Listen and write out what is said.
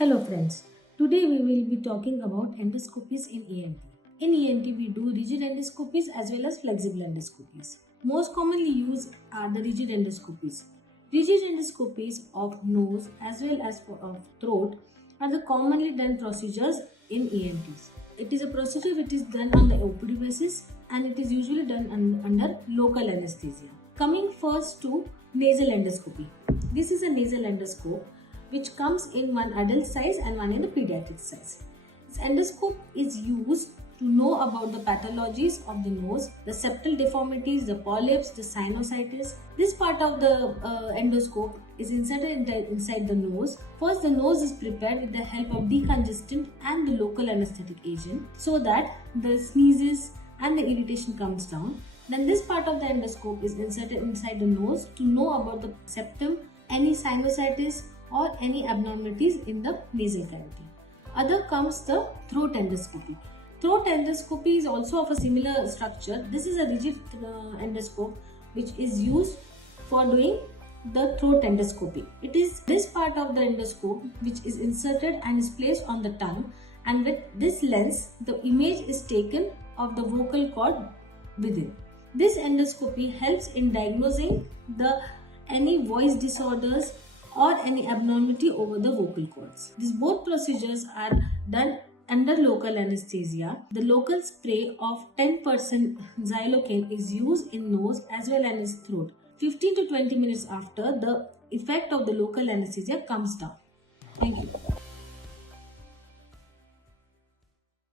Hello friends, today we will be talking about endoscopies in ENT. In ENT we do rigid endoscopies as well as flexible endoscopies. Most commonly used are the rigid endoscopies. Rigid endoscopies of nose as well as of throat are the commonly done procedures in ENTs. It is a procedure which is done on the OPD basis and it is usually done under local anesthesia. Coming first to nasal endoscopy. This is a nasal endoscope which comes in one adult size and one in the pediatric size. This endoscope is used to know about the pathologies of the nose, the septal deformities, the polyps, the sinusitis. This part of the endoscope is inserted inside the nose. First, the nose is prepared with the help of decongestant and the local anesthetic agent so that the sneezes and the irritation comes down. Then this part of the endoscope is inserted inside the nose to know about the septum, any sinusitis or any abnormalities in the nasal cavity. Other comes the throat endoscopy. Throat endoscopy is also of a similar structure. This is a rigid endoscope which is used for doing the throat endoscopy. It is this part of the endoscope which is inserted and is placed on the tongue, and with this lens the image is taken of the vocal cord within. This endoscopy helps in diagnosing any voice disorders or any abnormality over the vocal cords. These both procedures are done under local anesthesia. The local spray of 10% xylocaine is used in nose as well as throat. 15 to 20 minutes after, the effect of the local anesthesia comes down. Thank you.